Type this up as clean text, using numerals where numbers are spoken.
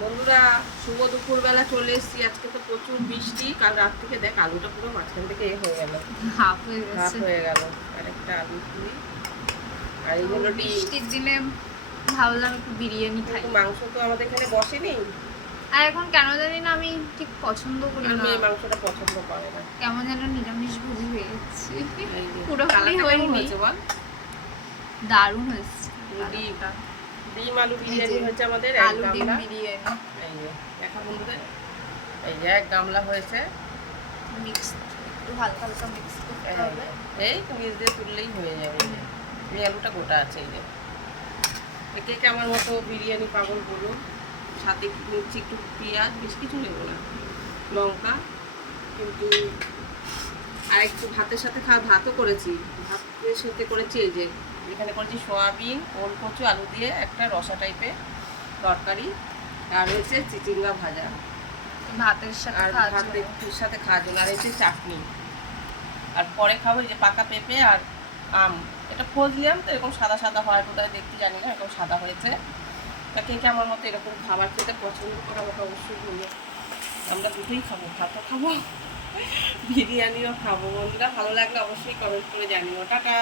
বন্ধুরা, শুভ দুপুরবেলা চলে এসেছি। আজকে তো প্রচুর বৃষ্টি। কাল রাত থেকে দেখ আলুটা পুরো মাঝখান থেকে হয়ে গেল, হাফ হয়ে হাফ গেছে। হয়ে গেল। আর একটা আলু তুলি, আর এই তো হলো ডিম। বৃষ্টির দিনে ভাবলাম একটু বিরিয়ানি খাই। কিন্তু মাংস তো আমাদের এখানে বসেনি, আর এখন কেন জানি না আমি ঠিক পছন্দ করি আর না, মেয়ে মাংসটা পছন্দ করে না। কেমন যেন নিরামিষ ভোজি হয়ে যাচ্ছে। এই যে পুরোপুরি কালারটা কেমন হয়নি, হয়েছে বল? দারুণ হয়েছে। ডিম কালারটা। ডিম আলু এই বিরিয়ানি যে হয়েছে আমাদের এক আলু ডিম গামলা। বিরিয়ানি এই যে দেখা বন্ধুদের, এই যে এক গামলা হয়েছে। মিক্স, একটু হালকা হালকা মিক্স করতে হবে। এই নিচ দিয়ে তুললেই হয়ে যাবে। এই আলুটা গোটা আছে। এই যে কে কে আমার মতো বিরিয়ানি পাগল বলুন। সাথে নিচ্ছি একটু পেঁয়াজ, বেশ কিছু নেবো না, লঙ্কা কিন্তু। আর একটু ভাতের সাথে ভাতও করেছি, ভাতের সাথে করেছি এই যে এখানে করেছি সয়াবিন, ওল কচু, আলু দিয়ে একটা রসা টাইপের তরকারি, আর হচ্ছে চিচিঙ্গা ভাজা। ভাতের সাথে আর খাওয়ার ভাতের জন্য। সাথে খাওয়ার জন্য, আর হচ্ছে চাটনি। আর পরে খাবো এই যে পাকা পেঁপে আর আম। এটা ফজলিয়াম তো এরকম সাদা সাদা হয় বোধহয়, দেখতে জানি না, এরকম সাদা হয়েছে। তা কে কে আমার মতো এরকম খাবার খেতে পছন্দ করে আমাকে অবশ্যই বলবো। আমরা দুটোই খাবো, ভাতও খাবো, বিরিয়ানিও খাবো। বন্ধুরা ভালো লাগলে অবশ্যই কমেন্ট করে জানিও। টাটা।